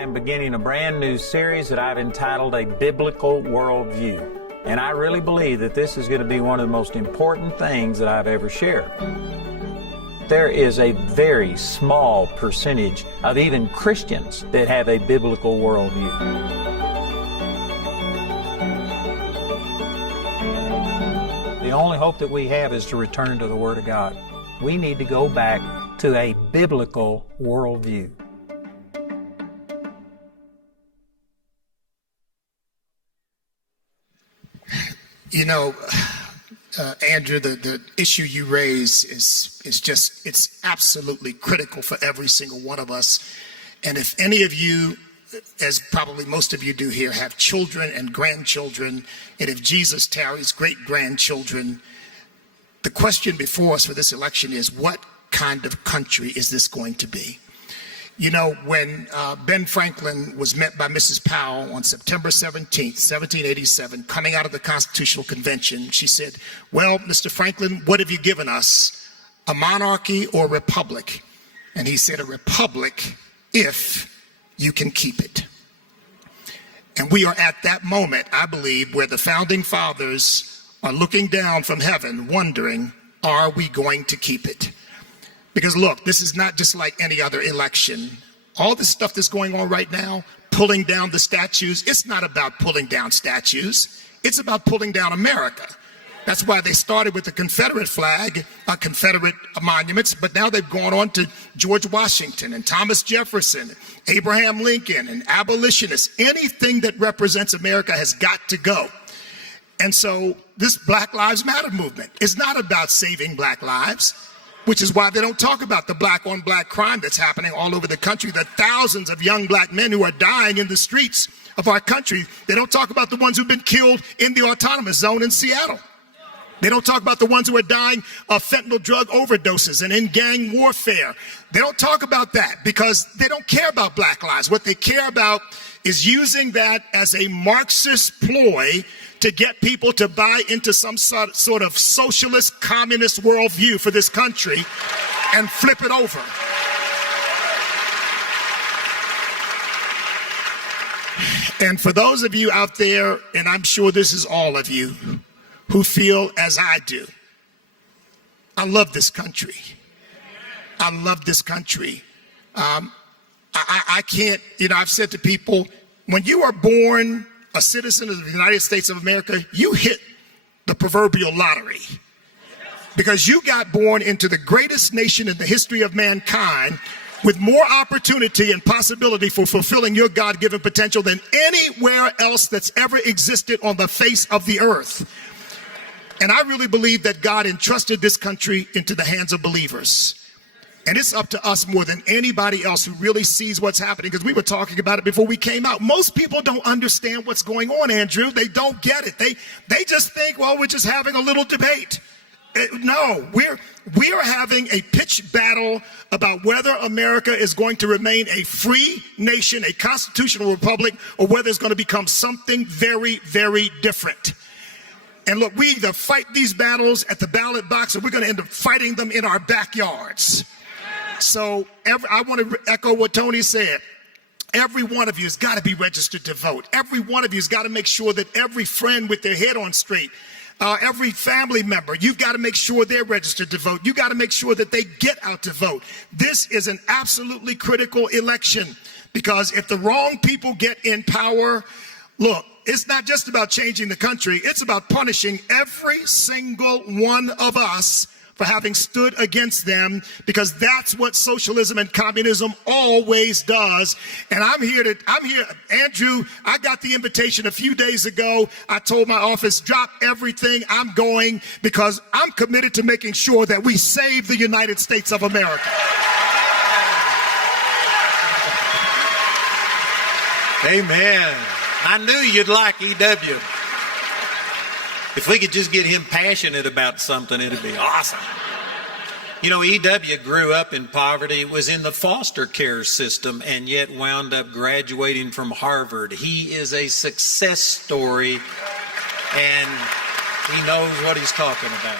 I am beginning a brand new series that I've entitled A Biblical Worldview. And I really believe that this is going to be one of the most important things that I've ever shared. There is a very small percentage of even Christians that have a biblical worldview. The only hope that we have is to return to the Word of God. We need to go back to a biblical worldview. You know, Andrew, the issue you raise is just, it's absolutely critical for every single one of us. And if any of you, as probably most of you do here, have children and grandchildren, and if Jesus tarries, great-grandchildren, the question before us for this election is, what kind of country is this going to be? You know, when Ben Franklin was met by Mrs. Powell on September 17th, 1787, coming out of the Constitutional Convention, she said, well, Mr. Franklin, what have you given us, a monarchy or a republic? And he said, a republic if you can keep it. And we are at that moment, I believe, where the founding fathers are looking down from heaven wondering, are we going to keep it? Because look, this is not just like any other election. All this stuff that's going on right now, pulling down the statues, it's not about pulling down statues. It's about pulling down America. That's why they started with the Confederate flag, Confederate monuments, but now they've gone on to George Washington and Thomas Jefferson, Abraham Lincoln, and abolitionists. Anything that represents America has got to go. And so this Black Lives Matter movement is not about saving black lives, which is why they don't talk about the black-on-black crime that's happening all over the country, the thousands of young black men who are dying in the streets of our country. They don't talk about the ones who've been killed in the autonomous zone in Seattle. They don't talk about the ones who are dying of fentanyl drug overdoses and in gang warfare. They don't talk about that because they don't care about black lives. What they care about is using that as a Marxist ploy to get people to buy into some sort of socialist, communist worldview for this country and flip it over. And for those of you out there, and I'm sure this is all of you, who feel as I do, I love this country. I love this country. I can't, you know, I've said to people, when you are born a citizen of the United States of America, you hit the proverbial lottery because you got born into the greatest nation in the history of mankind with more opportunity and possibility for fulfilling your God-given potential than anywhere else that's ever existed on the face of the earth. And I really believe that God entrusted this country into the hands of believers. And it's up to us more than anybody else who really sees what's happening, because we were talking about it before we came out. Most people don't understand what's going on, Andrew. They don't get it. They just think, well, we're just having a little debate. No, we are having a pitch battle about whether America is going to remain a free nation, a constitutional republic, or whether it's going to become something very, very different. And look, we either fight these battles at the ballot box or we're going to end up fighting them in our backyards. So I want to echo what Tony said. Every one of you has got to be registered to vote. Every one of you has got to make sure that every friend with their head on straight, every family member, you've got to make sure they're registered to vote. You've got to make sure that they get out to vote. This is an absolutely critical election because if the wrong people get in power, look, it's not just about changing the country. It's about punishing every single one of us for having stood against them, because that's what socialism and communism always does. And I'm here, Andrew, I got the invitation a few days ago. I told my office, drop everything, I'm going, because I'm committed to making sure that we save the United States of America. Amen. I knew you'd like E.W. If we could just get him passionate about something, it'd be awesome. You know, E.W. grew up in poverty, was in the foster care system, and yet wound up graduating from Harvard. He is a success story, and he knows what he's talking about.